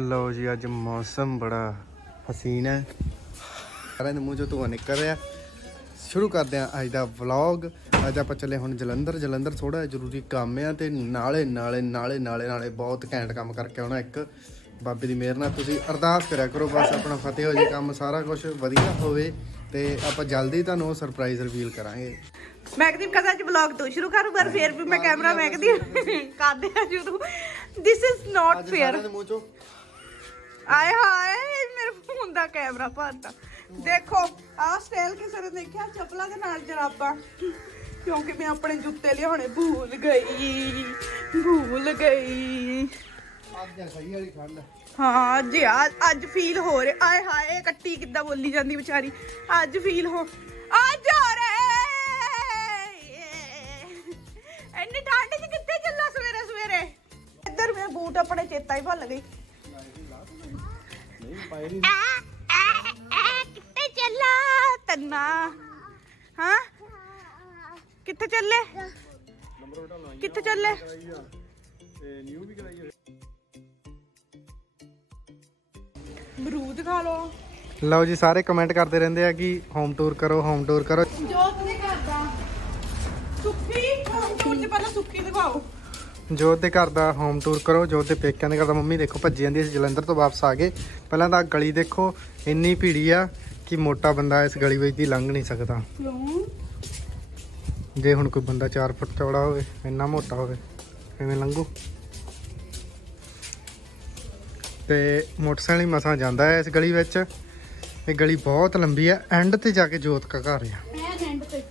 लो जी अज मौसम बड़ा हसीन है, सारे मूँह चो धुआं निकल रहा। शुरू करते हैं अज का व्लॉग। अज आप चले हुण जलंधर। जलंधर थोड़ा जरूरी काम है तो नाले नाले नाले नाले नाले बहुत घैंट काम करके आना। एक बाबे की मेहर नाल तुसीं अरदास करा करो बस अपना फतेह हो जाए, काम सारा कुछ वधिया होवे ते आप जल्दी तुहानूं सरप्राइज रिवील करांगे। मैगदीप कहता अज व्लॉग तो शुरू करूं पर फिर भी मैं कैमरा मैगदीप कर दिया शुरू। This is not fair. आए हाय मेरे फोन दा कैमरा भरता। देखो आ स्टाइल किसी ने देखा चपला के नाल जराबा, क्योंकि मैं अपने जूते लियाने भूल गई। हाँ जी अज फील हो रहे। आए हाय कट्टी किद्दां बोली जांदी बेचारी। अज फील हो अज हो रहे इन्नी ठंड च कित्थे चला सवेरे सवेरे। इधर मैं बूट अपने चेता ही भुल गई। कित्थे चला तन्ना? हाँ कित्थे चले? कित्थे चले? अमरूद खा लो। लो जी सारे कमेंट करते रहते हैं कि होम टूर करो होम टूर करो। जोत ने करदा सुक्की होम टूर च पहले सुक्की दिखाओ। जोत के घर का होम टूर करो, जोत के पेकिਆਂ ਦੇ ਘਰ ਦਾ। ਮੰਮੀ देखो भजी ਜਾਂਦੀ ਸੀ ਜਲੰਧਰ ਤੋਂ वापस आ गए। ਪਹਿਲਾਂ ਤਾਂ ਗਲੀ ਦੇਖੋ ਇੰਨੀ ਭੀੜੀ ਆ ਕਿ ਮੋਟਾ ਬੰਦਾ ਇਸ ਗਲੀ ਵਿੱਚ ਦੀ ਲੰਘ ਨਹੀਂ ਸਕਦਾ। ਕਿਉਂ? ਜੇ ਹੁਣ ਕੋਈ ਬੰਦਾ 4 ਫੁੱਟ ਚੌੜਾ ਹੋਵੇ, ਇੰਨਾ ਮੋਟਾ ਹੋਵੇ, ਕਿਵੇਂ ਲੰਘੂ? ਤੇ ਮੋਟਰਸਾਈਕਲ ਹੀ ਮਸਾਂ ਜਾਂਦਾ ਹੈ ਇਸ ਗਲੀ ਵਿੱਚ। ਇਹ ਗਲੀ ਬਹੁਤ ਲੰਬੀ ਹੈ। ਐਂਡ ਤੇ ਜਾ ਕੇ ਜੋਤ ਦਾ ਘਰ ਆ। ਐਂਡ ਤੇ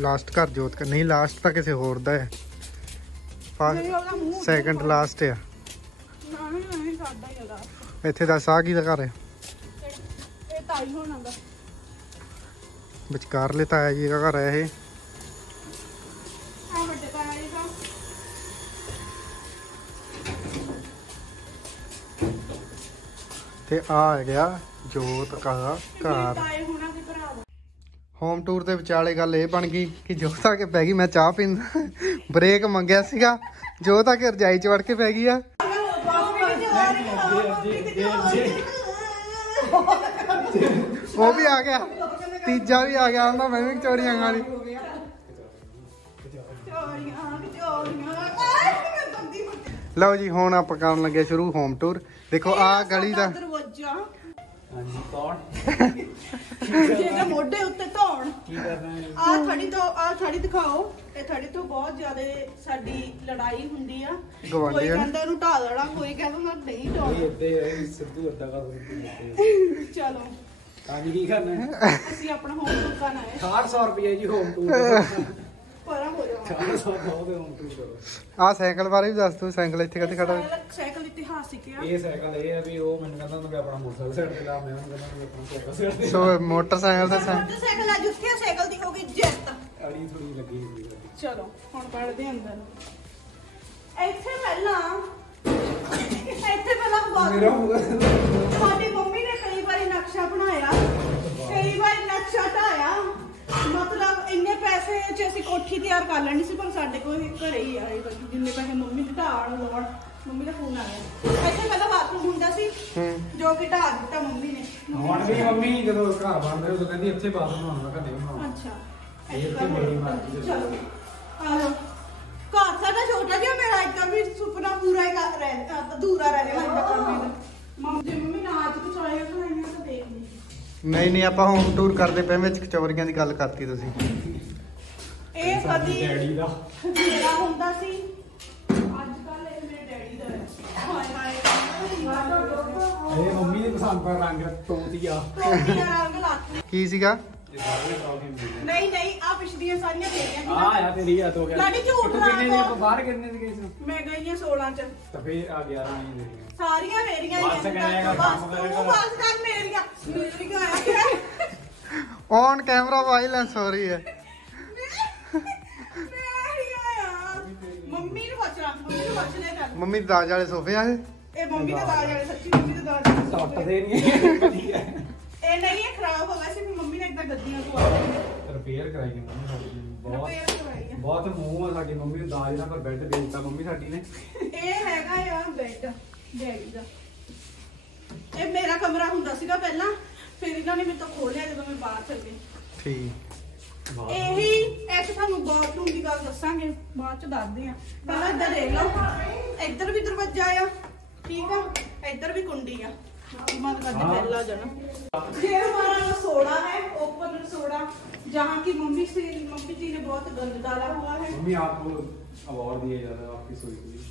ਲਾਸਟ ਘਰ ਜੋਤ ਦਾ ਨਹੀਂ, ਲਾਸਟ ਤਾਂ ਕਿਸੇ ਹੋਰ ਦਾ ਹੈ। ਸੈਕੰਡ ਲਾਸਟ ਆ। ਨਹੀਂ ਸਾਡਾ ਹੀ ਹੈਗਾ ਇੱਥੇ ਦਾ ਸਾਗੀ ਦਾ ਘਰ ਹੈ। ਇਹ ਤਾਈ ਹੋਣਾ ਦਾ ਵਿਚਕਾਰਲੇ ਤਾਇਆ ਜੀ ਦਾ ਘਰ ਹੈ ਇਹ। ਆ ਵੱਡੇ ਤਾਇਆ ਜੀ ਦਾ। ਤੇ ਆ ਹੈ ਗਿਆ ਜੋਤ ਦਾ ਘਰ। ਤਾਏ ਹੋਣਾ ਦੇ ਭਰਾ ਦਾ। ਹੋਮ ਟੂਰ ਦੇ ਵਿਚਾਲੇ ਗੱਲ ਇਹ ਬਣ ਗਈ ਕਿ ਜੋਤ ਆ ਕੇ ਪੈ ਗਈ। ਮੈਂ ਚਾਹ ਪੀਂਦਾ ਬ੍ਰੇਕ ਮੰਗਿਆ ਸੀਗਾ, ਜੋਤ ਆ ਕੇ ਰਜਾਈ ਚ ਵੜ ਕੇ ਪੈ ਗਈ ਆ। ਉਹ ਵੀ ਆ ਗਿਆ, ਤੀਜਾ ਵੀ ਆ ਗਿਆ। ਆਂਦਾ ਮੈਂ ਵੀ ਚੋਰੀਆਂ ਖਾਣੀ। ਲਓ ਜੀ ਹੁਣ ਆਪਾਂ ਕਰਨ ਲੱਗੇ ਸ਼ੁਰੂ ਹੋਮ ਟੂਰ। ਦੇਖੋ ਆ ਗਲੀ ਦਾ ਹਾਂਜੀ ਕੌਣ ਜਿਹਦੇ ਮੋਢੇ ਉੱਤੇ ਧੌਣ। ਕੀ ਕਰ ਰਹੇ ਨੇ? ਆ ਥੜੀ ਦਿਖਾਓ। ਇਹ ਥੜੀ ਤੋਂ ਬਹੁਤ ਜ਼ਿਆਦਾ ਸਾਡੀ ਲੜਾਈ ਹੁੰਦੀ ਆ। ਕੋਈ ਗਵਾਂਢੀਆਂ ਕਹਿੰਦਾ ਇਹਨੂੰ ਢਾ ਦੇਣਾ, ਕੋਈ ਕਹਿੰਦਾ ਮੈਂ ਨਹੀਂ ਕੋਈ ਢਾਉਣਾ। ਇੱਥੇ ਹੈ ਸਿੱਧੂ ਅੱਦਾ ਕਰ ਦਿੰਦੇ। ਚਲੋ ਹਾਂਜੀ ਕੀ ਕਰਨਾ ਹੈ? ਅਸੀਂ ਆਪਣਾ ਹੋਮ ਟੂਰ ਕਰਨਾ ਹੈ। 800 ਰੁਪਏ ਜੀ ਹੋਮ ਟੂਰ। ਪਰਾਂ ਹੋ ਜਾਓ। 400 ਬਹੁਤ ਹੋਮ ਟੂਰ ਕਰੋ। ਆ ਸਾਈਕਲ ਬਾਰੇ ਵੀ ਦੱਸ ਤੂੰ, ਸਾਈਕਲ ਇੱਥੇ ਕਿੱਥੇ ਖੜਾ? ਸਾਈਕਲ ਇਤਿਹਾਸਿਕ ਆ। ਇਹ ਸਾਈਕਲ ਇਹ ਹੈ ਵੀ ਉਹ ਮੈਨੂੰ ਕਹਿੰਦਾ ਹੁੰਦਾ ਵੀ ਆਪਣਾ ਮੋਟਰਸਾਈਕਲ ਸਾਈਡ ਤੇ ਲਾ, ਮੈਂ ਉਹਨੂੰ ਕਹਿੰਦਾ ਵੀ ਆਪਣਾ ਸਾਈਕਲ ਸਾਈਡ ਤੇ। ਸੋ ਮੋਟਰਸਾਈਕਲ ਦਾ ਮੋਟਰਸਾਈਕਲ ਅੱਜ ਉੱਥੇ ਸਾਈਕਲ ਦੀ ਹੋ ਗਈ ਜਿੱਤ। ਅੜੀ ਥੋੜੀ ਲੱਗੀ ਹੋਈ ਹੈ। ਚਲੋ ਹੁਣ ਪੜਦੇ ਆਂ ਅੰਦਰ। ਇੱਥੇ ਪਹਿਲਾਂ ਮੇਰਾ ਹੋਊਗਾ। ਤੁਹਾਡੀ ਮੰਮੀ ਨੇ ਕਈ ਵਾਰੀ ਨਕਸ਼ਾ ਬਣਾਇਆ, ਕਈ ਵਾਰੀ ਨਕਸ਼ਾ ਢਾਇਆ। ਮਤਲਬ ਇੰਨੇ ਪੈਸੇ ਚ ਅਸੀਂ ਕੋਠੀ ਤਿਆਰ ਕਰ ਲੈਣੀ ਸੀ, ਪਰ ਸਾਡੇ ਕੋਲ ਘਰੇ ਹੀ ਆਏ ਜਿੰਨੇ ਪੈਸੇ ਮੰਮੀ ਦੇ ਢਾਣ ਲਾਉਣ। ਮੰਮੀ ਦਾ ਫੋਨ ਆਇਆ। ਇੱਥੇ ਪਹਿਲਾਂ ਬਾਥਰੂਮ ਹੁੰਦਾ ਸੀ ਜੋ ਕਿ ਢਾ ਦਿੱਤਾ ਮੰਮੀ ਨੇ। ਹੁਣ ਵੀ ਮੰਮੀ ਜਦੋਂ ਘਰ ਬਣ ਰਹੇ ਉਦੋਂ ਕਹਿੰਦੀ ਇੱਥੇ ਬਾਥਰੂਮ ਬਣਾਉਣਾ, ਘਰੇ ਬਣਾਉਣਾ। ਅੱਛਾ ਇਹ ਤੇ ਮੇਰੀ ਮਰਜ਼ੀ। ਚਲੋ ਆ ਲਓ। ਘਰ ਸਾਡਾ ਛੋਟਾ ਜਿਹਾ, ਮੇਰਾ ਇੱਕ ਵੀ ਸੁਪਨਾ ਪੂਰਾ ਹੀ ਕਰ ਰਿਹਾ, ਅਧੂਰਾ ਰਹਿ ਗਿਆ ਮੇਰਾ ਕੰਮ। ਮੰਮੀ ਨਾਚ ਕੁਛ ਆਏਗਾ ਤਾਂ ਦੇਖ ਲਈ। ਨਹੀਂ ਆਪਾਂ ਹੋਮ ਟੂਰ ਕਰਦੇ ਪਏ। ਵਿੱਚ ਕਚੌਰੀਆਂ ਦੀ ਗੱਲ ਕਰਤੀ ਤੁਸੀਂ। ਇਹ ਸਾਡੀ ਡੈਡੀ ਦਾ ਮੇਰਾ ਹੁੰਦਾ ਸੀ, ਅੱਜ ਕੱਲ ਇਹ ਮੇਰੇ ਡੈਡੀ ਦਾ ਹੈ। ਹਾਏ ਹਾਏ ਇਹ ਮੰਮੀ ਦੀ ਪਸੰਦ ਦਾ ਰੰਗ ਤੋਤੀਆ। ਟੋਪੀਆਂ ਰੰਗ ਲੱਤ। ਕੀ ਸੀਗਾ? ਇਹ ਸਾਰੇ ਟੌਫੀ ਨਹੀਂ ਆ ਪਿਛਲੀਆਂ ਸਾਰੀਆਂ ਤੇਰੀਆਂ ਆ ਆ ਤੇਰੀ ਆ। ਤੋਂ ਲਾਡੀ ਝੂਠ ਨਾ ਕਿੰਨੇ ਬੋਲ। ਆਪਾਂ ਬਾਹਰ ਕਿੰਨੇ ਦੀ ਗਈ ਸੀ? ਮੈਂ ਗਈ ਹਾਂ 16 ਚ। ਤਾਂ ਫੇਰ ਆ 11 ਆਈ ਮੇਰੀਆਂ। ਸਾਰੀਆਂ ਮੇਰੀਆਂ ਬਸ ਕਰੇਗਾ, ਕੰਮ ਕਰੇਗਾ। ਬਸ ਕਰ ਮੇਰੀਆਂ ਆਇਆ। ਔਨ ਕੈਮਰਾ ਵਾਇਲੈਂਸ ਹੋ ਰਹੀ ਹੈ। ਮੰਮੀ ਨੂੰ ਪੁੱਛ ਲਾ, ਮੰਮੀ ਨੂੰ ਪੁੱਛ ਲੈ ਕਰ। ਮੰਮੀ ਦਾਜ ਵਾਲੇ ਸੋਫੇ ਆ ਇਹ? ਇਹ ਮੰਮੀ ਦੇ ਦਾਜ ਵਾਲੇ, ਸੱਚੀ ਮੰਮੀ ਦੇ ਦਾਜ ਵਾਲੇ ਟੱਟ ਦੇ ਨਹੀਂ ਵਧੀਆ। ਇਹ ਨਹੀਂ, ਇਹ ਖਰਾਬ ਹੋ ਗਿਆ ਸੀ। ਮੰਮੀ ਨੇ ਇੱਕ ਤਾਂ ਗੱਦੀਆਂ ਪਵਾ ਦਿੱਤੀਆਂ। ਰਿਪੇਅਰ ਕਰਾਈ ਹੈ ਮੰਮੀ ਸਾਡੀ ਨੇ। ਬਹੁਤ ਰਿਪੇਅਰ ਕਰਵਾਈ ਆ। ਬਹੁਤ ਮੂੰਹ ਆ ਸਾਡੀ ਮੰਮੀ ਦੇ ਦਾਜ ਦਾ, ਪਰ ਬੈੱਡ ਵੇਚਤਾ ਮੰਮੀ ਸਾਡੀ ਨੇ। ਇਹ ਹੈਗਾ ਆ ਬੈੱਡ ਡੈਡੀ ਦਾ। ਇਹ ਮੇਰਾ ਕਮਰਾ ਹੁੰਦਾ ਸੀਗਾ ਪਹਿਲਾਂ, ਫਿਰ ਇਹਨਾਂ ਨੇ ਮੇਰੇ ਤੋਂ ਖੋਲਿਆ ਜਦੋਂ ਮੈਂ ਬਾਹਰ ਚਲ ਗਈ। ਠੀਕ। ਇਹੀ ਇੱਕ ਤੁਹਾਨੂੰ ਬਾਥਰੂਮ ਦੀ ਗੱਲ ਦੱਸਾਂਗੇ, ਬਾਅਦ ਚ ਦੱਸਦੇ ਆ। ਪਹਿਲਾਂ ਇੱਧਰ ਦੇਖ ਲਓ, ਇੱਧਰ ਵੀ ਦਰਵਾਜ਼ਾ ਆ, ठीक है, इधर भी कुंडी है, बंद कर दे पहला जाना। ये हमारा रसोड़ा है, ओपन रसोड़ा, जहाँ की मम्मी जी ने बहुत गंद डाला हुआ है। मम्मी आपको अवार्ड दिया जा रहा है आपकी सोई के लिए।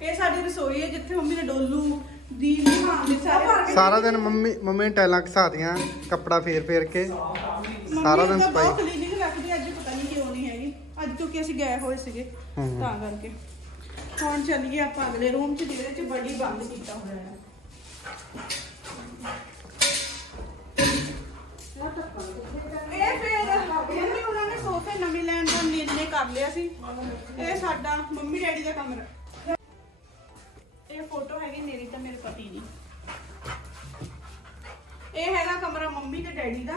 ये साडी रसोई है जिथे मम्मी ने डोलू दी सारा दिन मम्मी टाइलां घसादियां, कपड़ा फेर के सारा दिन सफाई क्लीनिंग रखदी। अज पता नहीं क्यों नहीं हैगी, अज क्योंकि ਅਸੀਂ ਗਏ ਹੋਏ ਸੀਗੇ ਤਾਂ ਕਰਕੇ। ਹੁਣ ਚੱਲੀਏ ਆਪਾਂ ਅਗਲੇ ਰੂਮ ਚ, ਜਿਹਦੇ ਚ ਬੜੀ ਬੰਦ ਕੀਤਾ ਹੋਇਆ ਹੈ। ਇਹ ਫਿਰ ਮੰਮੀ ਉਹਨਾਂ ਨੇ ਸੋਫੇ ਨਵੇਂ ਲੈਣ ਦਾ ਨਿਰਣੇ ਕਰ ਲਿਆ ਸੀ। ਇਹ ਸਾਡਾ ਮੰਮੀ ਡੈਡੀ ਦਾ ਕਮਰਾ। ਇਹ ਫੋਟੋ ਹੈਗੀ ਮੇਰੀ ਤਾਂ ਮੇਰੇ ਪਤੀ ਦੀ। ਇਹ ਹੈਗਾ ਕਮਰਾ ਮੰਮੀ ਤੇ ਡੈਡੀ ਦਾ।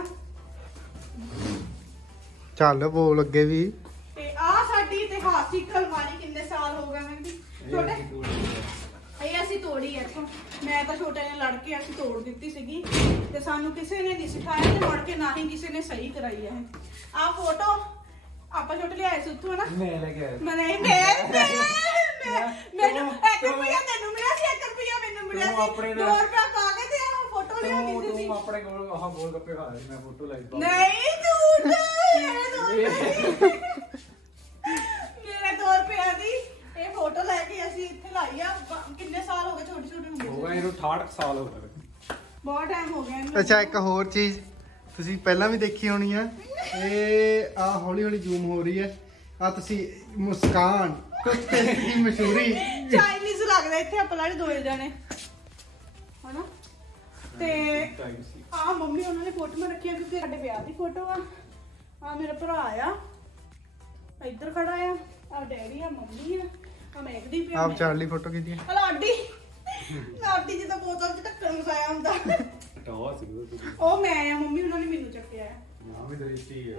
ਚੱਲ ਬੋਲ ਅੱਗੇ ਵੀ। ਤੇ ਆ ਸਾਡੀ ਇਤਿਹਾਸਿਕ ਅਲਮਾਰੀ ਕਿੰਨੇ ਸਾਲ ਹੋ ਗਏ ਮੈਨੂੰ ਛੋਟੇ, ਇਹ ਅਸੀਂ ਤੋੜੀ ਐ ਇੱਥੋਂ। ਮੈਂ ਤਾਂ ਛੋਟੇ ਨੇ ਲੜ ਕੇ ਅਸੀਂ ਤੋੜ ਦਿੱਤੀ ਸੀਗੀ, ਤੇ ਸਾਨੂੰ ਕਿਸੇ ਨੇ ਨਹੀਂ ਸਿਖਾਇਆ ਤੇ ਮੁੜ ਕੇ ਨਾ ਹੀ ਕਿਸੇ ਨੇ ਸਹੀ ਕਰਾਈ ਹੈ। ਆ ਫੋਟੋ ਆਪਾਂ ਛੋਟੇ ਲਿਆਏ ਸੀ ਉੱਥੋਂ ਨਾ, ਮੈਂ ਲੈ ਕੇ ਆਇਆ। ਮੈਨੂੰ 1 ਰੁਪਿਆ ਤੈਨੂੰ ਮਿਲਿਆ ਸੀ, 1 ਰੁਪਿਆ ਮੈਨੂੰ ਮਿਲਿਆ ਸੀ। 2 ਰੁਪਿਆ ਕਾਗਜ਼ ਤੇ ਆ ਫੋਟੋ ਲਿਆ ਦਿੱਤੀ ਸੀ। ਤੂੰ ਆਪਣੇ ਕੋਲ ਆਹ ਗੋਲ ਗੱਪੇ ਖਾ ਰਹੀ, ਮੈਂ ਫੋਟੋ ਲਾਈ। ਨਹੀਂ ਝੂਠ, ਮੇਰੇ 2 ਰੁਪਏ ਦੀ ਇਹ ਫੋਟੋ ਲੈ ਕੇ ਅਸੀਂ ਇੱਥੇ ਲਾਈ ਆ। ਕਿੰਨੇ ਸਾਲ ਹੋ ਗਏ, ਛੋਟੇ ਛੋਟੇ ਹੁੰਦੇ ਹੋ ਗਏ ਇਹਨੂੰ 68 ਸਾਲ ਹੋ ਗਏ, ਬਹੁਤ ਟਾਈਮ ਹੋ ਗਿਆ ਇਹਨੂੰ। ਅੱਛਾ, ਇੱਕ ਹੋਰ ਚੀਜ਼ ਤੁਸੀਂ ਪਹਿਲਾਂ ਵੀ ਦੇਖੀ ਹੋਣੀ ਆ, ਇਹ ਆ ਹੌਲੀ ਹੌਲੀ ਜ਼ੂਮ ਹੋ ਰਹੀ ਹੈ। ਆ ਤੁਸੀਂ ਮੁਸਕਾਨ ਕੁੱਤੇ ਦੀ ਮਸ਼ਹੂਰੀ ਚਾਈਨੀਜ਼ ਲੱਗਦਾ ਇੱਥੇ ਆਪਾਂ ਲੜ ਦੋਏ ਜਾਣੇ ਹਨਾ। ਤੇ ਆ ਮੰਮੀ ਉਹਨਾਂ ਨੇ ਫੋਟੋ ਮੈਂ ਰੱਖੀ ਆ ਕਿਉਂਕਿ ਸਾਡੇ ਵਿਆਹ ਦੀ ਫੋਟੋ ਆ। ਆ ਮੇਰਾ ਭਰਾ ਆ ਇੱਧਰ ਖੜਾ ਆ, ਆ ਡੈਡੀ ਆ, ਮੰਮੀ ਆ, ਆ ਮੈਂ ਇੱਕਦੀ ਪਿਆ। ਆਪ ਚਾਰਲੀ ਫੋਟੋ ਕੀਤੀ ਹੈ। ਲਾਡੀ ਜਿਹਦਾ ਬੋਤਲ ਚ ਢੱਕਣ ਮਸਾਇਆ ਹੁੰਦਾ ਟਾਵਾ ਸੀ ਉਹ ਮੈਂ ਆ। ਮੰਮੀ ਉਹਨਾਂ ਨੇ ਮੈਨੂੰ ਚੱਕਿਆ ਆ। ਨਾ ਵੀ ਦਰਿਸ਼ਟੀ ਹੈ।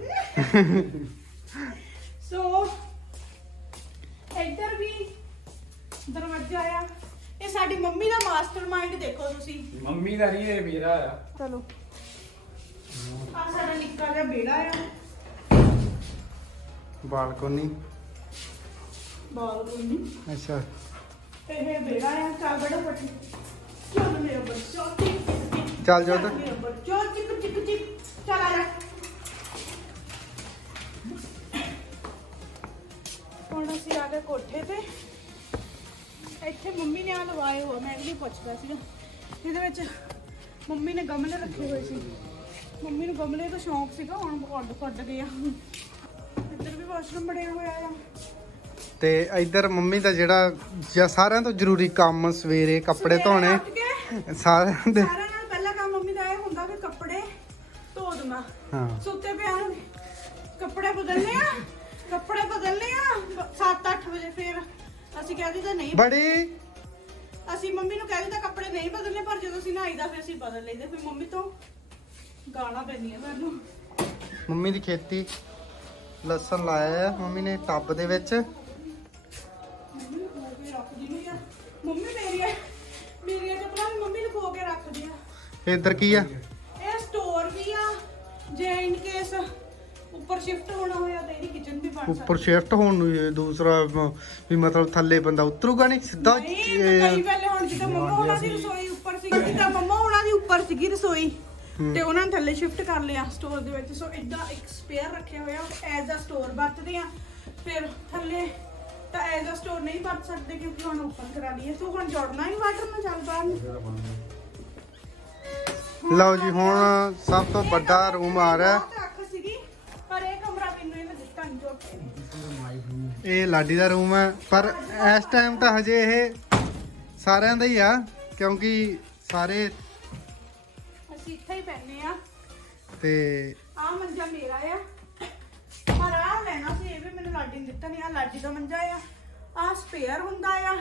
ਸੋ ਇੱਧਰ ਵੀ ਦਰਵਾਜ਼ਾ ਆ। ਇਹ ਸਾਡੀ ਮੰਮੀ ਦਾ ਮਾਸਟਰਮਾਈਂਡ ਦੇਖੋ ਤੁਸੀਂ। ਮੰਮੀ ਦਾ ਨਹੀਂ, ਇਹ ਮੇਰਾ ਆ। ਚਲੋ ਆ ਸਾਡਾ ਨਿੱਕਾ ਜਿਹਾ ਵਿਹੜਾ ਆ, ਬਾਲਕੋਨੀ। ਬਾਲਕੋਨੀ। ਅੱਛਾ, ਇਹ ਵਿਹੜਾ ਆ। ਚੱਲ ਬੜਾ ਪੱਟੀ, ਚੱਲ ਮੇਰਾ ਬੱਚਾ, ਚੱਲ ਜਾ ਉੱਧਰ। ਮੇਰਾ ਬੱਚਾ, ਚਿਕ ਚਿਕ ਚਿਕ, ਚੱਲ ਆ ਜਾ। ਹੁਣ ਅਸੀਂ ਆ ਗਏ ਕੋਠੇ ਤੇ। ਇੱਥੇ ਮੰਮੀ ਨੇ ਆ ਲਵਾਏ ਹੋਏ, ਮੈਂ ਵੀ ਪੁੱਛਦਾ ਸੀਗਾ। ਇਹਦੇ ਵਿੱਚ ਮੰਮੀ ਨੇ ਗਮਲੇ ਰੱਖੇ ਹੋਏ ਸੀ। ਮੰਮੀ ਨੂੰ ਗਮਲੇ ਦਾ ਸ਼ੌਂਕ ਸੀਗਾ, ਹੁਣ ਕੱਢ ਗਿਆ। ਇੱਧਰ ਵੀ ਵਾਸ਼ਰੂਮ ਬਣਿਆ ਹੋਇਆ ਆ। ਤੇ ਇੱਧਰ ਮੰਮੀ ਦਾ ਜਿਹੜਾ ਸਾਰਿਆਂ ਤੋਂ ਜ਼ਰੂਰੀ ਕੰਮ ਸਵੇਰੇ ਕੱਪੜੇ ਧੋਣੇ। ਸਾਰਿਆਂ ਦੇ ਸਾਰਿਆਂ ਨਾਲ ਪਹਿਲਾ ਕੰਮ ਮੰਮੀ ਦਾ ਇਹ ਹੁੰਦਾ ਕਿ ਕੱਪੜੇ ਧੋ ਦੇਣਾ। ਹਾਂ, ਸੁੱਤੇ ਪਿਆ ਨੂੰ ਕੱਪੜੇ ਬਦਲਨੇ ਆ, ਕੱਪੜੇ ਬਦਲਨੇ ਆ 7-8 ਵਜੇ। ਫਿਰ ਅਸੀਂ ਕਹਿ ਦਿੱਤਾ ਨਹੀਂ, ਬੜੀ ਅਸੀਂ ਮੰਮੀ ਨੂੰ ਕਹਿ ਦਿੱਤਾ ਕੱਪੜੇ ਨਹੀਂ ਬਦਲਨੇ, ਪਰ ਜਦੋਂ ਅਸੀਂ ਨਹਾਈਦਾ ਫਿਰ ਅਸੀਂ ਬਦਲ ਲਈਦੇ। ਫਿਰ ਮੰਮੀ ਤੋਂ ਗਾਲਾਂ ਪੈਂਦੀਆਂ ਮੈਨੂੰ। ਮੰਮੀ ਦੀ ਖੇਤੀ, ਲਸਣ ਲਾਇਆ ਆ ਮੰਮੀ ਨੇ ਟੱਬ ਦੇ ਵਿੱਚ। ਮੰਮੀ ਲੁਕੋ ਕੇ ਰੱਖਦੀ ਨਹੀਂ ਆ। ਮੰਮੀ ਮੇਰੀਆਂ ਚੱਪਲਾਂ ਵੀ ਮੰਮੀ ਲੁਕੋ ਕੇ ਰੱਖਦੀ ਆ। ਇੱਧਰ ਕੀ ਆ? ਇਹ ਸਟੋਰ ਵੀ ਆ, ਜੇ ਇਨ ਕੇਸ ਉੱਪਰ ਸ਼ਿਫਟ ਹੋਣਾ ਹੋਇਆ ਤਾਂ ਇਹਦੀ ਕਿਚਨ ਵੀ ਬਣ ਸਕਦੀ। ਉੱਪਰ ਸ਼ਿਫਟ ਹੋਣ ਨੂੰ ਇਹ ਦੂਸਰਾ ਵੀ ਮਤਲਬ ਥੱਲੇ ਬੰਦਾ ਉਤਰੂਗਾ ਨਹੀਂ ਸਿੱਧਾ। ਕਈ ਵੇਲੇ ਹੁਣ ਜਿੱਦਾਂ ਮੰਮਾ ਉਹਨਾਂ ਦੀ ਰਸੋਈ ਉੱਪਰ ਸੀਗੀ, ਜਿੱਦਾਂ ਮੰਮਾ ਉਹਨਾਂ ਦੀ ਉੱਪਰ ਸੀਗੀ ਰਸੋਈ ਤੇ ਉਹਨਾਂ ਨੇ ਥੱਲੇ ਸ਼ਿਫਟ ਕਰ ਲਿਆ ਸਟੋਰ ਦੇ ਵਿੱਚ। ਸੋ ਇਦਾਂ ਇੱਕ ਸਪੇਅਰ ਰੱਖਿਆ ਹੋਇਆ, ਐਜ਼ ਅ ਸਟੋਰ ਵਰਤਦੇ ਆ। ਫਿਰ ਥੱਲੇ ਤਾਂ ਐਜ਼ ਅ ਸਟੋਰ ਨਹੀਂ ਵਰਤ ਸਕਦੇ ਕਿਉਂਕਿ ਹੁਣ ਓਪਨ ਕਰਾ ਲਈਏ। ਸੋ ਹੁਣ ਜੋੜਨਾ ਹੀ ਵਾਟਰ ਨਾਲ ਚੱਲ ਬਾਹਰ ਨੂੰ। ਲਓ ਜੀ, ਹੁਣ ਸਭ ਤੋਂ ਵੱਡਾ ਰੂਮ ਆ ਰਿਹਾ। ਸੀਗੀ ਪਰ ਇਹ ਕਮਰਾ ਮੈਨੂੰ ਇਹਨੇ ਦਿੱਤਾ ਨਹੀਂ ਜੋੜ ਕੇ। ਇਹ ਲਾਡੀ ਦਾ ਰੂਮ ਹੈ, ਪਰ ਇਸ ਟਾਈਮ ਤਾਂ ਹਜੇ ਇਹ ਸਾਰਿਆਂ ਦਾ ਹੀ ਆ ਕਿਉਂਕਿ ਸਾਰੇ ਅਸੀਂ ਇੱਥੇ ਹੀ ਪੈਨੇ ਆ। ਤੇ ਆ ਮੰਜਾ ਮੇਰਾ ਆ, ਪਰ ਆ ਲੈਣਾ ਸੀ ਇਹ ਵੀ ਮੈਨੂੰ ਲਾਡੀ ਨੇ ਦਿੱਤਾ ਨਹੀਂ। ਆ ਲਾਡੀ ਦਾ ਮੰਜਾ ਆ ਸਪੇਅਰ ਹੁੰਦਾ ਆ।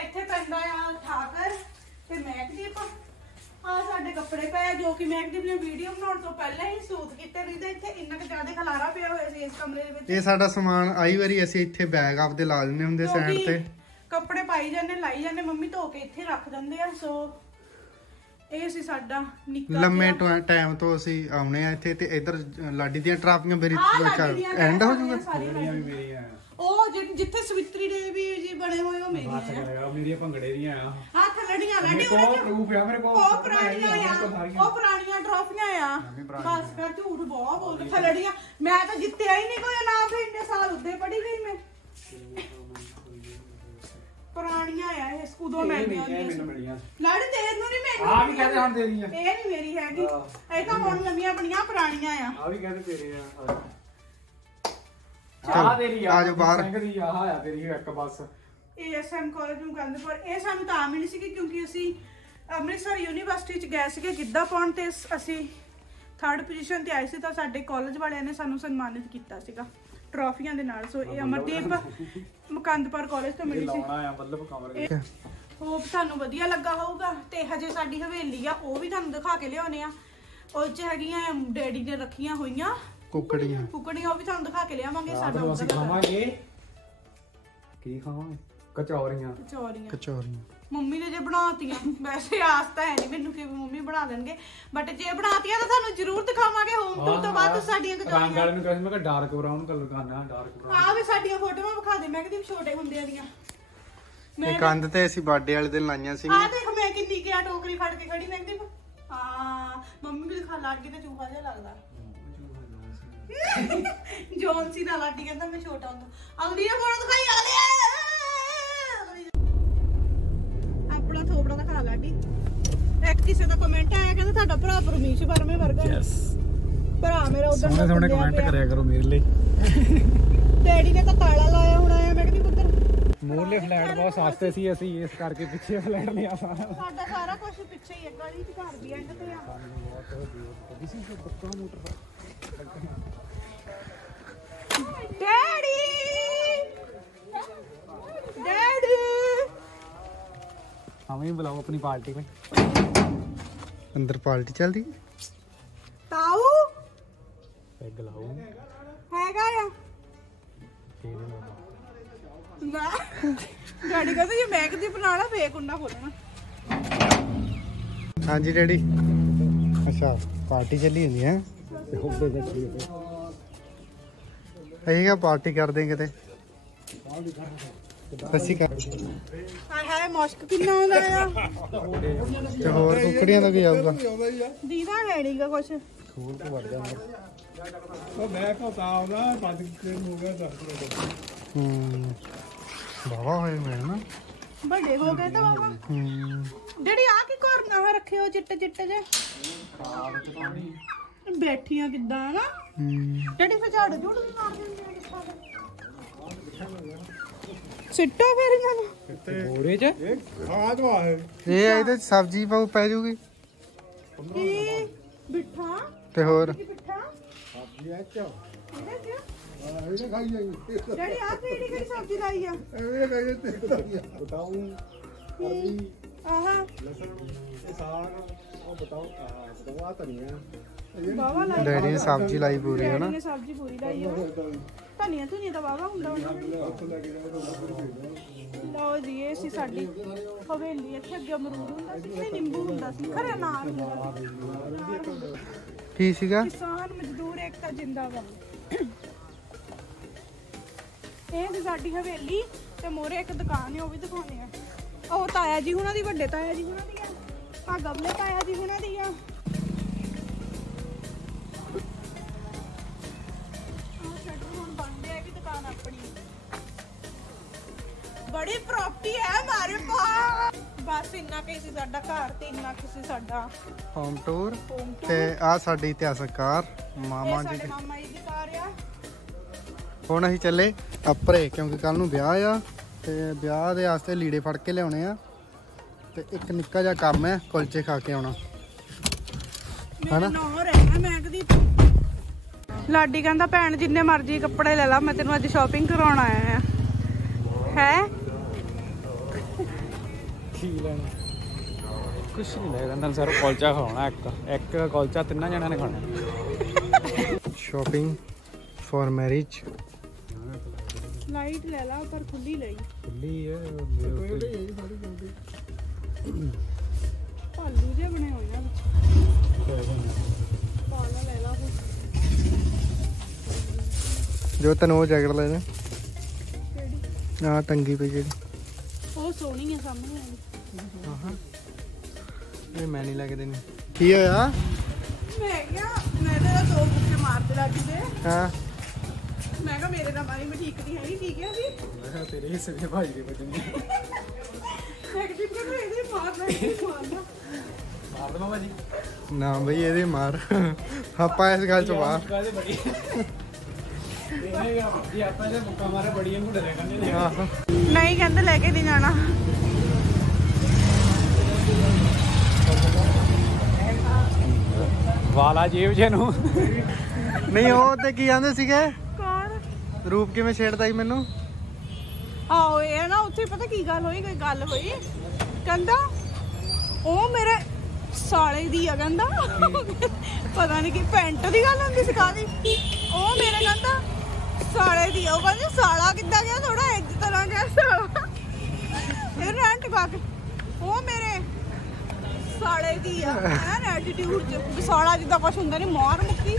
ਇੱਥੇ ਪੈਂਦਾ ਆ ਠਾਕਰ ਤੇ ਮੈਕਦੀਪ। ਆ ਸਾਡੇ ਕੱਪੜੇ ਪਏ ਜੋ ਕਿ ਮੈਕਦੀਪ ਨੇ ਵੀਡੀਓ ਬਣਾਉਣ ਤੋਂ ਪਹਿਲਾਂ ਹੀ ਸੂਤ ਕੀਤੇ ਰਹਿੰਦੇ। ਇੱਥੇ ਇੰਨਾ ਕਿ ਜ਼ਿਆਦਾ ਖਲਾਰਾ ਪਿਆ ਹੋਇਆ ਸੀ ਇਸ ਕਮਰੇ ਦੇ ਵਿੱਚ। ਇਹ ਸਾਡਾ ਸਮਾਨ ਆਈ ਵਾਰੀ ਅਸੀਂ ਇੱਥੇ ਬੈਗ ਆਪਦੇ ਲਾ ਦਿੰਦੇ ਹੁੰਦੇ ਸਾਈਡ ਤੇ। ਕੱਪੜੇ ਪਾਈ ਜਾਂਦੇ ਲਾਈ ਜਾਂਦੇ, ਮੰਮੀ ਧੋ ਕੇ ਇੱਥੇ ਰੱਖ ਦਿੰਦੇ ਆ। ਸੋ ਇਹ ਸੀ ਸਾਡਾ ਨਿੱਕਾ ਲੰਮੇ ਟਾਈਮ ਤੋਂ ਅਸੀਂ ਆਉਣੇ ਆ ਇੱਥੇ, ਤੇ ਇੱਧਰ ਲਾਡੀ ਦੀਆਂ ਟਰਾਫੀਆਂ ਮੇਰੀ ਐਂਡ ਹੋ ਜਾਊਗਾ। ਮੇਰੀਆਂ ਵੀ ਮੇਰੀਆਂ ਉਹ ਜਿੱਥੇ ਸਵਿਤਰੀ ਦੇ ਵੀ ਜੀ ਬਣੇ ਹੋਏ ਉਹ ਮੇਰੀਆਂ ਹੱਥ ਕਰੇਗਾ ਮੇਰੀਆਂ ਭੰਗੜੇ ਦੀਆਂ ਆ। ਹੱਥ ਲੜੀਆਂ ਲਾਡੀ ਮੇਰੇ ਕੋਲ ਪ੍ਰੂਫ ਆ, ਮੇਰੇ ਕੋਲ ਉਹ ਪੁਰਾਣੀਆਂ ਆ, ਉਹ ਪੁਰਾਣੀਆਂ ਟਰਾਫੀਆਂ ਆ। ਬਸ ਕਰ ਝੂਠ ਬਹੁਤ ਬੋਲਦੇ ਥਲੜੀਆਂ। ਮੈਂ ਤਾਂ ਜਿੱਤਿਆ ਹੀ ਨਹੀਂ ਕੋਈ ਨਾਮ, ਫਿਰ ਇੰਨੇ ਸਾਲ ਉੱਤੇ ਪੜੀ ਗਈ ਮੈਂ। ਪੁਰਾਣੀਆਂ ਆ ਇਹ ਸਕੂਦੋਂ ਮਿਲਦੀਆਂ ਮੈਨੂੰ ਮਿਲੀਆਂ। ਲੜ ਤੈਨੂੰ ਨਹੀਂ ਮੈਨੂੰ ਆ ਵੀ ਕਹਿੰਦੇ ਹੁਣ ਤੇਰੀਆਂ। ਇਹ ਨਹੀਂ ਮੇਰੀ ਹੈਗੀ, ਇਹ ਤਾਂ ਹੁਣ ਨਵੀਆਂ ਬਣੀਆਂ ਪੁਰਾਣੀਆਂ ਆ। ਆ ਵੀ ਕਹਿੰਦੇ ਤੇਰੇ ਆ। ਆ ਤੇਰੀ ਆ ਆਜੋ ਬਾਹਰ। ਸਿੰਘ ਦੀ ਆਹ ਆ ਤੇਰੀ ਇੱਕ ਬਸ। ASM ਕਾਲਜ ਨੂੰ ਕੰਦਪੁਰ। ਇਹ ਸਾਨੂੰ ਤਾਂ ਮਿਲੀ ਸੀ ਕਿਉਂਕਿ ਅਸੀਂ ਅੰਮ੍ਰਿਤਸਰ ਯੂਨੀਵਰਸਿਟੀ ਚ ਗਏ ਸੀਗੇ ਗਿੱਧਾ ਪਾਉਣ, ਤੇ ਅਸੀਂ 3rd ਪੋਜੀਸ਼ਨ ਤੇ ਆਏ ਸੀ, ਤਾਂ ਸਾਡੇ ਕਾਲਜ ਵਾਲਿਆਂ ਨੇ ਸਾਨੂੰ ਸਨਮਾਨਿਤ ਕੀਤਾ ਸੀਗਾ ਟਰਾਫੀਆਂ ਦੇ ਨਾਲ। ਸੋ ਇਹ ਅਮਰਦੀਪ ਮੁਕੰਦਪੁਰ ਕਾਲਜ ਤੋਂ ਮਿਲੀ ਸੀ। ਲਾਉਣਾ ਆ ਮਤਲਬ ਕਮਰੇ। ਹੋਪ ਤੁਹਾਨੂੰ ਵਧੀਆ ਲੱਗਾ ਹੋਊਗਾ। ਤੇ ਹਜੇ ਸਾਡੀ ਹਵੇਲੀ ਆ, ਉਹ ਵੀ ਤੁਹਾਨੂੰ ਦਿਖਾ ਕੇ ਲਿਆਉਣੇ ਆ। ਉਹ ਚ ਹੈਗੀਆਂ ਡੈਡੀ ਨੇ ਰੱਖੀਆਂ ਹੋਈਆਂ ਕੁੱਕੜੀਆਂ, ਉਹ ਵੀ ਤੁਹਾਨੂੰ ਦਿਖਾ ਕੇ ਲਿਆਵਾਂਗੇ। ਸਾਡਾ ਅਸੀਂ ਖਾਵਾਂਗੇ ਕੀ ਖਾਵਾਂਗੇ? ਕਚੌਰੀਆਂ। ਕਚੌਰੀਆਂ ਮੰਮੀ ਨੇ ਜੇ ਬਣਾਤੀਆਂ, ਵੈਸੇ ਆਸ ਤਾਂ ਹੈ ਨਹੀਂ ਮੈਨੂੰ ਕਿ ਮੰਮੀ ਬਣਾ ਦੇਣਗੇ, ਬਟ ਜੇ ਬਣਾਤੀਆਂ ਤਾਂ ਤੁਹਾਨੂੰ ਜ਼ਰੂਰ ਦਿਖਾਵਾਂਗੇ। ਹੋਮ ਟੂਰ ਤੋਂ ਬਾਅਦ ਸਾਡੀਆਂ ਰੰਗ ਕਚੌਰੀਆਂ ਵਾਲੇ ਨੂੰ ਕਹਿੰਦੇ ਮੈਂ ਕਿ ਡਾਰਕ ਬਰਾਊਨ ਕਲਰ ਕਰਨਾ, ਡਾਰਕ ਬਰਾਊਨ। ਆ ਵੀ ਸਾਡੀਆਂ ਫੋਟੋਆਂ ਵਿਖਾ ਦੇ ਮੈਂ ਕਿਤੇ ਛੋਟੇ ਹੁੰਦਿਆਂ ਦੀਆਂ। ਇਹ ਕੰਧ ਤੇ ਅਸੀਂ ਬਰਥਡੇ ਵਾਲੇ ਦਿਨ ਲਾਈਆਂ ਸੀ। ਆ ਦੇਖ ਮੈਂ ਕਿੰਨੀ ਕਿਆ ਟੋਕਰੀ ਫੜ ਕੇ ਖੜੀ ਮੈਂ ਕਿਤੇ। ਹਾਂ ਮੰਮੀ ਵੀ ਦਿਖਾ, ਲਾਡੀ ਤੇ ਚੂਹਾ ਜਿਹਾ ਲੱਗਦਾ। ਜੋਨ ਸੀ ਨਾ ਲਾਡੀ ਕਹਿੰਦਾ ਮੈਂ ਛੋਟਾ ਹੁੰਦਾ। ਅਗਲੀ ਫੋਟੋ ਦਿਖਾਈ ਆਪਣਾ ਥੋਬੜਾ ਦਿਖਾ ਲਾਡੀ। ਇੱਕ ਕਿਸੇ ਦਾ ਕਮੈਂਟ ਆਇਆ ਕਹਿੰਦਾ ਤੁਹਾਡਾ ਭਰਾ ਪਰਮੇਸ਼ ਵਰਮੇ ਵਰਗਾ। ਯੈਸ ਭਰਾ ਮੇਰਾ ਉਧਰ ਸੋਹਣੇ ਸੋਹਣੇ ਕਮੈਂਟ ਕਰਿਆ ਕਰੋ ਮੇਰੇ ਲਈ। ਡੈਡੀ ਨੇ ਤਾਂ ਤਾਲਾ ਲਾਇਆ ਹੋਣਾ ਆ। ਮੈਂ ਕਹਿੰਦੀ ਪੁੱਤਰ ਮੂਹਰਲੇ ਫਲੈਟ ਬਹੁਤ ਸਸਤੇ ਸੀ, ਅਸੀਂ ਇਸ ਕਰਕੇ ਪਿੱਛੇ ਫਲੈਟ ਲਿਆ ਸਾਰਾ। ਸਾਡਾ ਸਾਰਾ ਕੁਝ ਪਿੱਛੇ ਹੀ ਹੈ, ਗਲੀ ਚ ਘਰ ਵੀ ਐਂਡ ਤੇ ਆ। ਡੈਡੀ ਡੈਡੀ ਹमें बुलाओ अपनी पार्टी में। ਅੰਦਰ ਪਾਰਟੀ ਚੱਲਦੀ। ਤਾਊ ਪੈਗ ਲਾਓ ਹੈਗਾ ਆ ਨਾ। ਡੈਡੀ ਕਹਿੰਦਾ ਜੇ ਮੈਂ ਕਦੀ ਬਣਾਣਾ ਫੇਰ ਕੁੰਡਾ ਖੋਲਣਾ। ਹਾਂਜੀ ਡੈਡੀ। ਅੱਛਾ ਪਾਰਟੀ ਚੱਲੀ ਹੁੰਦੀ ਹੈ। ਅਸੀਂ ਕਿਹਾ ਪਾਰਟੀ ਕਰਦੇ ਕਿਤੇ। ਅਸੀਂ ਕਰ ਹਾਏ ਹਾਏ ਮੁਸ਼ਕ ਕਿੰਨਾ ਆਉਂਦਾ ਆ। ਤੇ ਹੋਰ ਕੁੱਕੜੀਆਂ ਦਾ ਕੀ ਆਊਗਾ? ਦੀਦਾ ਲੈਣੀਗਾ ਕੁਛ। ਸਕੂਲ ਤੋਂ ਵੜ ਜਾਂਦਾ। ਉਹ ਮੈਂ ਪਤਾ ਆਉਣਾ 5 ਦਿਨ ਹੋ ਗਿਆ 10 ਦਿਨ। ਬਾਵਾ ਹੋਏ ਮੈਂ ਨਾ ਵੱਡੇ ਹੋ ਗਏ ਤਾਂ ਬਾਬਾ। ਜਿਹੜੀ ਆ ਕੀ ਕਰਨਾ ਰੱਖੇ ਹੋ ਚਿੱਟੇ ਚਿੱਟੇ ਜੇ ਬੈਠੀਆਂ ਕਿੱਦਾਂ ਨਾ। ਜਿਹੜੀ ਫਿਰ ਝਾੜੂ ਝੂੜੂ ਵੀ ਮਾਰ ਦਿੰਦੀ ਆ ਕਿੱਥਾਂ ਦੇ। ਸਿੱਟੋ ਫਿਰ ਇਹਨਾਂ ਨੂੰ ਬੋਰੇ ਚ ਖਾਦ ਵਾ ਇਹ ਇਹਦੇ ਚ ਸਬਜ਼ੀ ਪਾਉ ਪੈ ਜੂਗੀ। ਕੀ ਬਿੱਠਾ ਤੇ ਹੋਰ ਬਿੱਠਾ ਸਬਜ਼ੀ ਐ ਚ ਇਹਦੇ ਚ ਇਹਨੇ ਖਾਈ ਜਾਈ। ਜਿਹੜੀ ਆ ਕਿਹੜੀ ਸਬਜ਼ੀ ਲਾਈ ਆ? ਇਹਨੇ ਖਾਈ ਤੇ ਬਤਾਉ ਅਰਬੀ ਆਹਾ ਲਸਣ ਇਹ ਸਾਗ। ਉਹ ਬਤਾਓ ਬਤਾਓ ਧਨੀਆ। ਬਾਵਾ ਲਾਈ। ਡੈਡੀ ਨੇ ਸਬਜ਼ੀ ਲਾਈ ਪੂਰੀ ਹੈ ਨਾ। ਡੈਡੀ ਨੇ ਸਬਜ਼ੀ ਪੂਰੀ ਲਾਈ ਆ। ਧਨੀਆ ਧੁਨੀਆ ਤਾਂ ਬਾਵਾ ਹੁੰਦਾ ਉਹਨਾਂ ਨੇ। ਲਓ ਜੀ ਇਹ ਸੀ ਸਾਡੀ ਹਵੇਲੀ। ਇੱਥੇ ਅੱਗੇ ਅਮਰੂਦ ਹੁੰਦਾ ਸੀ ਤੇ ਨਿੰਬੂ ਹੁੰਦਾ ਸੀ। ਖਰੇ ਅਨਾਰ ਹੁੰਦਾ ਸੀ। ਕੀ ਸੀਗਾ? ਕਿਸਾਨ ਮਜ਼ਦੂਰ ਏਕਤਾ ਜਿੰਦਾਬਾਦ। ਇਹ ਸੀ ਸਾਡੀ ਹਵੇਲੀ ਤੇ ਮੋਰੇ ਇੱਕ ਦੁਕਾਨ ਹੈ, ਉਹ ਵੀ ਦਿਖਾਉਣੇ ਆ। ਉਹ ਤਾਇਆ ਜੀ ਹੁਣਾਂ ਦੀ, ਵੱਡੇ ਤਾਇਆ ਜੀ ਹੁਣਾਂ ਦੀ ਆ। ਆ ਗਮਲੇ ਤਾਇਆ ਜੀ ਹੁਣਾਂ ਦੀ ਆ। बड़ी प्रॉपर्टी है हमारे पास। बस इन्ना के सी साडा घर ते इन्ना के सी साडा ਹੋਮ ਟੂਰ। होम ਤੇ ਆ ਸਾਡੀ ਇਤਿਹਾਸਕ ਕਾਰ ਮਾਮਾ ਜੀ ਦੇ। मामा जी दी कार आ। ਹੁਣ ਅਸੀਂ ਚੱਲੇ ਆਪਰੇ ਕਿਉਂਕਿ ਕੱਲ ਨੂੰ ਵਿਆਹ ਆ ਤੇ ਵਿਆਹ ਦੇ ਵਾਸਤੇ ਲੀੜੇ ਫੜ ਕੇ ਲਿਆਉਣੇ ਆ ਤੇ ਇੱਕ ਨਿੱਕਾ ਜਿਹਾ ਕੰਮ ਹੈ ਕੁਲਚੇ ਖਾ ਕੇ ਆਉਣਾ मेरा नौ रहना मैं कदी। लाडी कहंदा भैन जिन्ने मर्जी कपड़े ले ला, मैं तेनू अज शॉपिंग कराउण आया है। ਕੀ ਲੈਣਾ? ਕੁਛ ਨਹੀਂ ਲੈ ਜਾਂਦਾ ਸਰ। ਕੁਲਚਾ ਖਾਣਾ ਇੱਕ ਕੁਲਚਾ ਤਿੰਨਾਂ ਜਣਿਆਂ ਨੇ ਖਾਣਾ। ਸ਼ਾਪਿੰਗ ਫॉर ਮੈਰਿਜ ਲਾਈਟ ਲੈ ਲਾ ਪਰ ਖੁੱਲੀ ਲਈ ਖੁੱਲੀ ਹੈ ਭਾਲੂ ਜਿਹੇ ਬਣੇ ਹੋਏ ਆ ਵਿੱਚ ਪਾਲਾ ਲੈ ਲਾ ਉਹ ਜੋ ਤੈਨੂੰ ਉਹ ਜੈਕਟ ਲੈ ਜਾ ਕਿਹੜੀ ਆ ਟੰਗੀ ਪਈ ਜਿਹੜੀ ਉਹ ਸੋਹਣੀ ਆ ਸਾਹਮਣੇ ਵਾਲੀ ਇਹ ਮੈਂ ਨਹੀਂ ਲੈ ਕੇ ਦੇਣੀ ਕੀ ਹੋਇਆ ਮੈਂ ਕਿਹਾ ਮੈਂ ਤਾਂ ਦੋ ਬੁੱਕੇ ਮਾਰਦੇ ਲੱਗ ਗਏ ਹਾਂ ਮੈਂ ਕਿਹਾ ਮੇਰੇ ਨਾਲ ਮਾਰੀ ਮੈਂ ਠੀਕ ਨਹੀਂ ਹੈਗੀ ਕੀ ਕਿਹਾ ਸੀ ਮੈਂ ਕਿਹਾ ਤੇਰੇ ਹਿੱਸੇ ਦੇ ਭਾਈ ਦੇ ਵਜਣੀ ਨੈਗੇਟਿਵ ਕਿਉਂ ਇਹਦੇ ਮਾਰਨਾ ਮਾਰਨਾ ਮਾਰ ਦਵਾਂ ਭਾਜੀ ਨਾ ਬਈ ਇਹਦੇ ਮਾਰ ਆਪਾਂ ਇਸ ਗੱਲ ਚ ਬਾਹਰ ਕਾਹਦੇ ਬੜੀ ਇਹ ਜੀ ਆਪਾਂ ਇਹਦੇ ਮੁੱਕਾ ਮਾਰੇ ਬੜੀਆਂ ਘੁੱਟਦੇ ਕਰਨੇ ਨੇ ਆਹੋ ਨਹੀਂ ਕਹਿੰਦੇ ਲੈ ਕੇ ਨਹੀਂ ਜਾਣਾ ਵਾਲਾ ਜੇਬ ਜੇ ਨੂੰ ਨਹੀਂ ਉਹ ਤੇ ਕੀ ਆਂਦੇ ਸੀਗੇ ਕੌਣ ਰੂਪ ਕਿਵੇਂ ਛੇੜਦਾ ਸੀ ਮੈਨੂੰ ਆਓ ਇਹ ਨਾ ਉੱਥੇ ਪਤਾ ਕੀ ਗੱਲ ਹੋਈ ਕੋਈ ਗੱਲ ਹੋਈ ਕਹਿੰਦਾ ਉਹ ਮੇਰੇ ਸਾਲੇ ਦੀ ਆ ਕਹਿੰਦਾ ਪਤਾ ਨਹੀਂ ਕੀ ਪੈਂਟ ਦੀ ਗੱਲ ਹੁੰਦੀ ਸੀ ਕਾਦੀ ਉਹ ਮੇਰੇ ਕਹਿੰਦਾ ਸਾਲੇ ਦੀ ਉਹ ਕਹਿੰਦੇ ਸਾਲਾ ਕਿੱਦਾਂ ਗਿਆ ਥੋੜਾ ਇੱਜ ਤਰ੍ਹਾਂ ਗਿਆ ਸਾਲਾ ਇਹ ਰੈਂਟ ਕੇ ਉਹ ਮੇਰੇ ਸਾਲੇ ਦੀ ਆ ਐਨ ਐਟੀਟਿਊਡ ਚ ਸਾਲਾ ਜਿੱਦਾਂ ਕੁਛ ਹੁੰਦਾ ਨਹੀਂ ਮਾਰ ਮੁੱਕੀ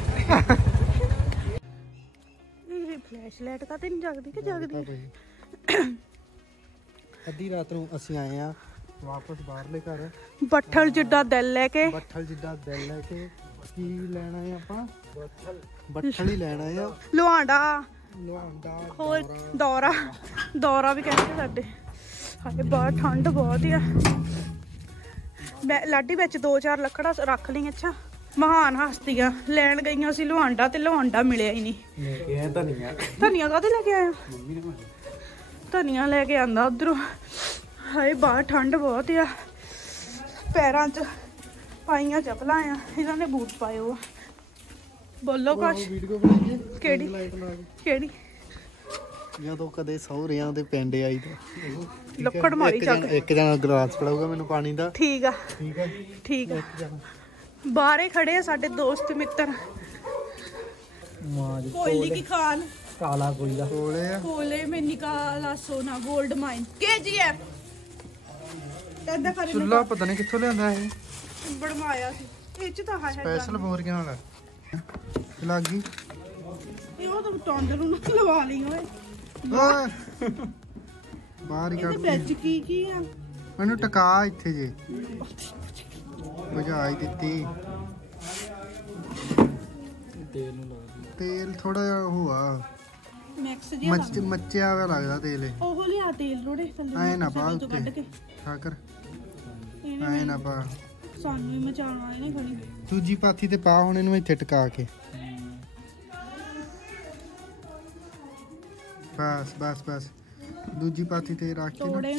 ਇਹ ਫਲੈਸ਼ ਲਾਈਟ ਕਾ ਤੇ ਨਹੀਂ ਜਗਦੀ ਕਿ ਜਗਦੀ ਅੱਧੀ ਰਾਤ ਨੂੰ ਅਸੀਂ ਆਏ ਆ ਵਾਪਸ ਬਾਹਰਲੇ ਘਰ ਬੱਠਲ ਜਿੱਡਾ ਦਿਲ ਲੈ ਕੇ ਬੱਠਲ ਜਿੱਡਾ ਦਿਲ ਲੈ ਕੇ ਕੀ ਲੈਣਾ ਹੈ ਆਪਾਂ ਬੱਠਲ ਹੀ ਲੈਣਾ ਆ ਲੁਹਾਂਡਾ ਲਵਾਂਡਾ ਹੋਰ ਦੌਰਾ ਵੀ ਕਹਿੰਦੇ ਸਾਡੇ ਹਾਏ ਬਾਹਰ ਠੰਡ ਬਹੁਤ ਆ ਲਾਡੀ ਵਿੱਚ 2-4 ਲੱਕੜਾਂ ਰੱਖ ਲਈ ਅੱਛਾ ਮਹਾਨ ਹਸਤੀਆਂ ਲੈਣ ਗਈਆਂ ਸੀ ਲੁਹਾਂਡਾ ਤੇ ਲੁਹਾਂਡਾ ਮਿਲਿਆ ਹੀ ਨਹੀਂ ਲੈ ਕੇ ਆਇਆ ਧਨੀਆ ਧਨੀਆ ਕਾਹਦੇ ਲੈ ਕੇ ਆਇਆ ਮੰਮੀ ਨੇ ਧਨੀਆ ਲੈ ਕੇ ਆਂਦਾ ਉਧਰੋਂ ਹਾਏ ਬਾਹਰ ਠੰਡ ਬਹੁਤ ਆ ਪੈਰਾਂ 'ਚ ਪਾਈਆਂ ਚੱਪਲਾਂ ਆ ਇਹਨਾਂ ਨੇ ਬੂਟ ਪਾਏ ਹੋ ਬੋਲੋ ਕੁਛ ਵੀਡੀਓ ਬਣਾਈਏ ਕਿਹੜੀ ਲਾਈਟ ਲਾ ਕੇ ਕਿਹੜੀ ਜਦੋਂ ਕਦੇ ਸਹੁਰਿਆਂ ਦੇ ਪਿੰਡ ਆਈ ਤਾਂ ਲੱਕੜ ਮਾਰੀ ਚੱਕ ਇੱਕ ਜਣਾ ਗਲਾਸ ਫੜਾਊਗਾ ਮੈਨੂੰ ਪਾਣੀ ਦਾ ਠੀਕ ਆ ਠੀਕ ਹੈ ਠੀਕ ਆ ਇੱਕ ਜਣਾ ਬਾਹਰੇ ਖੜੇ ਆ ਸਾਡੇ ਦੋਸਤ ਮਿੱਤਰ ਮਾਂ ਜੀ ਕੋਇਲੇ ਕੀ ਖਾਨ ਕਾਲਾ ਕੋਈ ਦਾ ਕੋਲੇ ਆ ਕੋਲੇ में निकाला सोना गोल्ड माइन KGF ਏਦਾਂ ਕਰੀ ਚੁੱਲਾ ਪਤਾ ਨਹੀਂ ਕਿੱਥੋਂ ਲਿਆਂਦਾ ਇਹ ਬਣਵਾਇਆ ਸੀ ਇਹ ਚ ਤਾਂ ਹੈ ਸਪੈਸ਼ਲ ਬੋਰੀਆਂ ਵਾਲਾ ਲੱਗ ਗਈ ਇਹ ਉਹ ਤਾਂ ਟੌਂਡ ਨੂੰ ਨਾ ਲਵਾ ਲਈ ਓਏ ਓਏ ਬਾਹਰ ਹੀ ਇਹਦੇ ਕੱਢ ਵਿੱਚ ਕੀ ਆ ਮੈਨੂੰ ਟਕਾ ਇੱਥੇ ਜੇ ਬੁਝਾ ਹੀ ਦਿੱਤੀ ਤੇਲ ਨੂੰ ਲਾ ਤੇਲ ਥੋੜਾ ਜਿਹਾ ਉਹ ਆ ਮੈਕਸ ਜਿਹਾ ਮੱਚਿਆ ਹੋਇਆ ਲੱਗਦਾ ਤੇਲ ਇਹ ਉਹ ਲਿਆ ਤੇਲ ਰੋੜੇ ਥੱਲੇ ਐ ਨਾ ਪਾ ਚੋਂ ਕੱਢ ਉੱਤੇ ਕੇ ਠਾਕਰ ਇਹਨੇ ਐ ਨਾ ਪਾ ਸਾਨੂੰ ਹੀ ਮਚਾਉਣਾ ਇਹਨੇ ਖਣੀ ਦੂਜੀ ਪਾਥੀ ਤੇ ਪਾ ਹੁਣ ਇਹਨੂੰ ਇੱਥੇ ਟਕਾ ਕੇ ਬਸ ਬਸ ਬਸ ਦੂਜੀ ਪਾਥੀ ਤੇ ਰੱਖ ਕੇ ਨਾ ਤੋੜੇ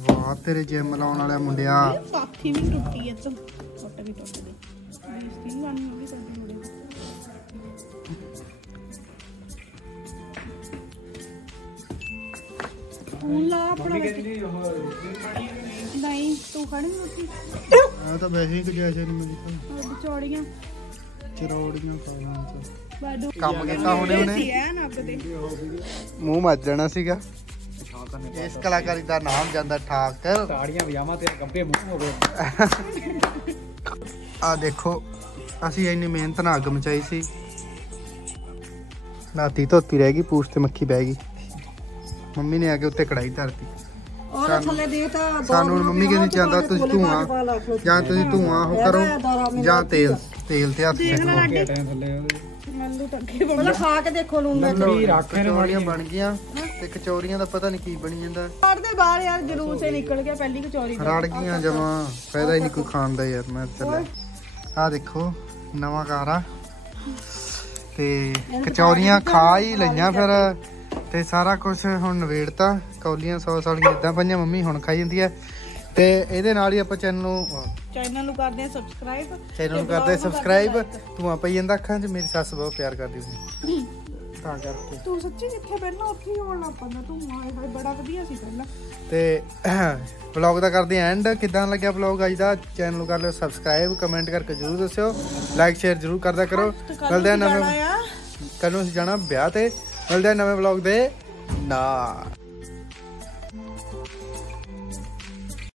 ਵਾਹ ਤੇਰੇ ਜਿਮ ਲਾਉਣ ਵਾਲਾ ਮੁੰਡਿਆ ਸਾਥੀ ਵੀ ਟੁੱਟੀ ਐ ਤਾਂ ਟੁੱਟ ਗਈ ਬੇਇੱਜ਼ਤੀ ਵਾਲੀ ਹੋ ਗਈ ਸਾਡੀ ਮੁੰਡੇ ਹੁਣ ਲਾ ਆਪਣਾ ਨਹੀਂ ਤੂੰ ਖਾਣੀ ਰੋਟੀ ਆ ਤਾਂ ਵੈਸੇ ਹੀ ਗੁਜਾਇਸ਼ ਨਹੀਂ ਮਿਲੀ ਵਿਚੌੜੀਆਂ ਚਰੌੜੀਆਂ ਖਾਣਾ ਬਾਡੂ ਕੰਮ ਕੀਤਾ ਹੁਣੇ ਉਹਨੇ ਐ ਨੱਕ ਤੇ ਮੂੰਹ ਮੱਜ ਜਾਣਾ ਸੀਗਾ ਇਸ ਕਲਾਕਾਰੀ ਦਾ ਨਾਮ ਜਾਂਦਾ ਠਾਕਰ ਤਾੜੀਆਂ ਵਿਆਹਾਂ ਤੇ ਗੱਬੇ ਮੂੰਹ ਹੋ ਗਏ ਆ ਦੇਖੋ ਅਸੀਂ ਇੰਨੀ ਮਿਹਨਤ ਨਾਲ ਅੱਗ ਮਚਾਈ ਸੀ ਨਾਤੀ ਧੋਤੀ ਰਹਿ ਗਈ ਪੂਛ ਤੇ ਮੱਖੀ ਬਹਿ ਗਈ ਮੰਮੀ ਨੇ ਆ ਕੇ ਉੱਤੇ ਕੜਾਈ ਧਰਤੀ ਔਰ ਥੱਲੇ ਦੇਤਾ ਸਾਨੂੰ ਹੁਣ ਮੰਮੀ ਕਹਿੰਦੀ ਜਾਂਦਾ ਤੁਸੀਂ ਧੂਆਂ ਜਾਂ ਤੁਸੀਂ ਧੂਆਂ ਉਹ ਕਰੋ ਜਾਂ ਤੇਲ ਤੇ ਹੱਥ ਸੇਕੋ ਟਾਈਮ ਥੱਲੇ ਉਹਦੇ ਮੰਨੂ ਟੱਕੇ ਪਹਿਲਾਂ ਖਾ ਕੇ ਦੇਖੋ ਲੂਣ ਮਿਰਚ ਵੀ ਰੱਖ ਰਹੇ ਨੇ ਕਚੌਰੀਆਂ ਬਣ ਗਈਆਂ ਤੇ ਕਚੌਰੀਆਂ ਦਾ ਪਤਾ ਨਹੀਂ ਕੀ ਬਣੀ ਜਾਂਦਾ ਦੇ ਬਾਹਰ ਯਾਰ ਜਲੂਸ ਹੀ ਨਿਕਲ ਗਿਆ ਪਹਿਲੀ ਕਚੌਰੀ ਦਾ ਰੜ ਗਈਆਂ ਜਮਾ ਫਾਇਦਾ ਹੀ ਨਹੀਂ ਕੋਈ ਖਾਣ ਦਾ ਯਾਰ ਮੈਂ ਚੱਲਿਆ ਆ ਦੇਖੋ ਨਵਾਂ ਕਾਰਾ ਤੇ ਕਚੌਰੀਆਂ ਖਾ ਹੀ ਲਈਆਂ ਫਿਰ ਤੇ ਸਾਰਾ ਕੁਝ ਹੁਣ ਨਵੇੜਤਾ ਕੌਲੀਆਂ 100 ਸਾਲੀਆਂ ਇਦਾਂ ਪਈਆਂ ਮੰਮੀ ਹੁਣ ਖਾਈ ਜਾਂਦੀ ਹੈ ਤੇ ਇਹਦੇ ਨਾਲ ਹੀ ਆਪਾਂ ਚੈਨਲ ਨੂੰ ਕਰਦੇ ਆ ਸਬਸਕ੍ਰਾਈਬ ਨੂੰ ਕਰਦੇ ਸਬਸਕ੍ਰਾਈਬ ਧੂਆਂ ਪਈ ਜਾਂਦਾ ਅੱਖਾਂ 'ਚ ਮੇਰੀ ਸੱਸ ਬਹੁਤ ਪਿਆਰ ਕਰਦੀ ਸੀ ਤਾਂ ਕਰਕੇ ਤੂੰ ਸੱਚੀ ਜਿੱਥੇ ਪਹਿਲਾਂ ਉੱਥੇ ਹੀ ਹੋਣ ਲੱਗ ਪੈਂਦਾ ਤੂੰ ਹਾਏ ਹਾਏ ਬੜਾ ਵਧੀਆ ਸੀ ਪਹਿਲਾਂ ਤੇ ਵਲੌਗ ਦਾ ਕਰਦੇ ਐਂਡ ਕਿਦਾਂ ਲੱਗਿਆ ਵਲੌਗ ਅੱਜ ਦਾ ਚੈਨਲ ਨੂੰ ਕਰ ਲਿਓ ਸਬਸਕ੍ਰਾਈਬ ਕਮੈਂਟ ਕਰਕੇ ਜਰੂਰ ਦੱਸਿਓ ਲਾਈਕ ਸ਼ੇਅਰ ਜਰੂਰ ਕਰਦਾ ਕਰੋ ਮਿਲਦੇ ਆ ਨਵੇਂ ਕੱਲ ਨੂੰ ਅਸੀਂ ਜਾਣਾ ਵਿਆਹ ਤੇ। ਮਿਲਦੇ ਆ ਨਵੇਂ ਵਲੌਗ ਦੇ ਨਾਲ।